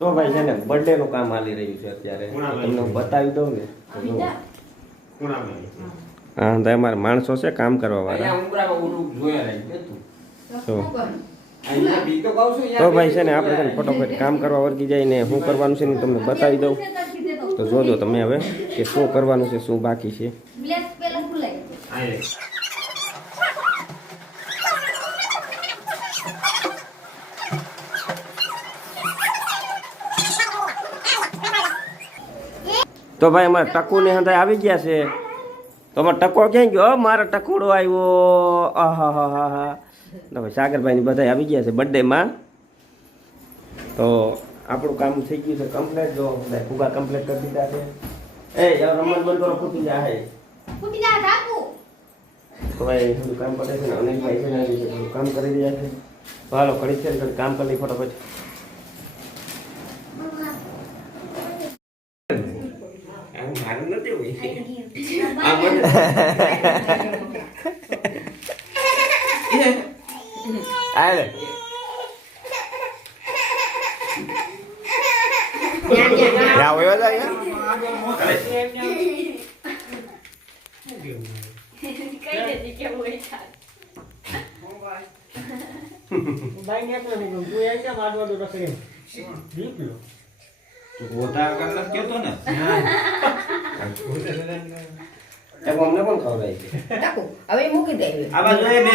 તો ભાઈ છે ને બર્થડે નું કામ હાલી રહ્યું છે અત્યારે તમને હું બતાવી દઉં ને હા તો અમારે માણસો છે કામ કરવા વાળા તો ભાઈ છે ને આપણે છે ને ફટોફટ કામ કરવા વર્ગી જઈને શું કરવાનું છે ને તમને બતાવી દઉં તો જોજો તમે હવે કે શું કરવાનું છે શું બાકી છે તો ભાઈ અમારે ટકુ ને અંદર આવી ગયા છે તો અમારે ટકો ક્યાં ગયો મારો ટકોડો આવ્યો આહા હા હા હા તો ભાઈ સાગરભાઈ ની બધા આવી ગયા છે બર્થડે માં તો આપણું કામ થઈ ગયું છે કમ્પ્લીટ જો ફુગા કમ્પ્લીટ કરી દીધા છે એ યાર રમણ બંધ કરો ફૂટી જાય ધાકુ તો ભાઈ થોડું કામ કરે છે ને અનિલભાઈ છે ને થોડું કામ કરી રહ્યા છે તો હાલો ઘડી છે કામ કરી લઈ ફટાફટ અમને પણ ખવડાય છે હવે મૂકી દે આ બાજુ એ બે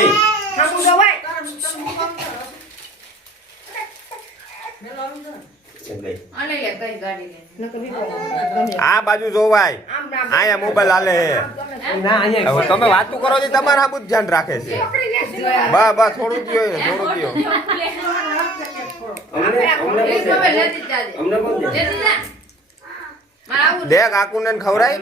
આ બાજુ જોવાય આયા મોબાઈલ હાલે તમે વાતું કરો છો તમારે આ બધું ધ્યાન રાખે છે બસ બસ થોડું દયો થોડું દયો દેખ આકુને ખવરાય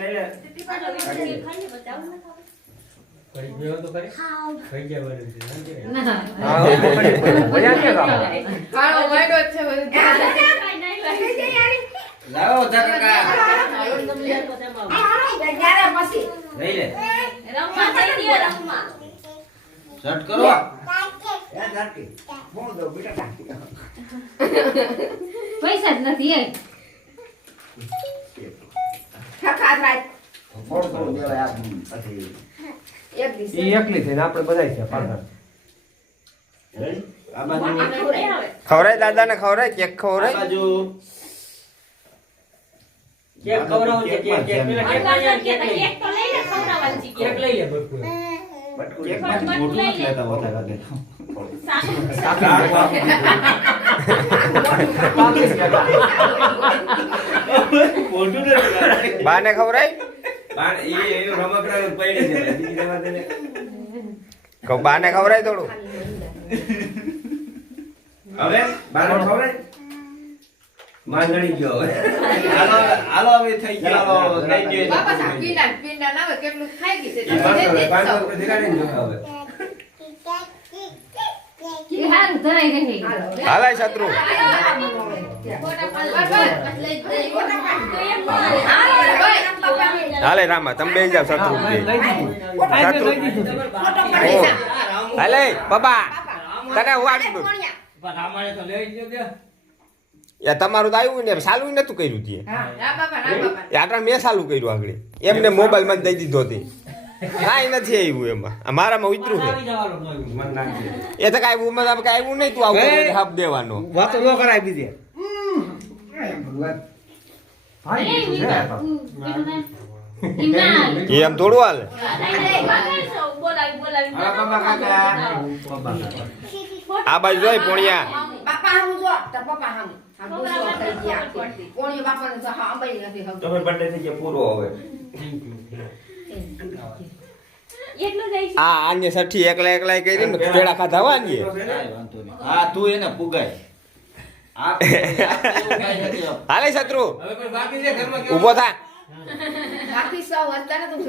પૈસા જ નથી એકલી થઈને આપણે બધા છે ખવરાય દાદા ને ખવરાય કેક ખવરાય બાજુ કેક ખવડાવો છે કેક પેલા કેક તો લઈ લે ખવડાવવાની છે કેક લઈ લે બટકું કેક માં મોટું નથી લેતા હોતા કાઢે બાને ખવરાય બાને એ રમકડા પૈડે છે બીજી દવા દે કહો બાને ખવરાય થોડું હવે બાને ખવરાય માંગણી ગયો હાલો હાલો હવે થઈ ગયો લઈ ગયો બાપા પીંડા પીંડા ના આવે કેટલું ખાઈ ગઈ છે 500 રૂપિયા દેખાડીને જો હવે કે હાલ ધરાઈ રહી હાલાય શત્રુ હાલે રામા તમે બેસી જાવ શત્રુ હાલે બાબા તને હું આવી યા તમારું તો આવ્યું ને સાલું નતું કર્યું તે આટલા મેં સાલું કર્યું આગળ એમને મોબાઈલ માં દઈ દીધો હતી કાંઈ નથી આવ્યું એમાં મારામાં ઉતરું છે એ તો કાંઈ આવ્યું નહીં તું આવું હાફ દેવાનો વાતો ન કરાય બીજે એમ થોડું હાલે આ બાજુ જોઈ પોણિયા પૂરો હવે આ આને સઠી એકલા એકલા કરી ને પેડા ખાધા હોય ને હા તું એને પુગાય હાલે શત્રુ ઉભો થા બાકી સૌ હતા ને તું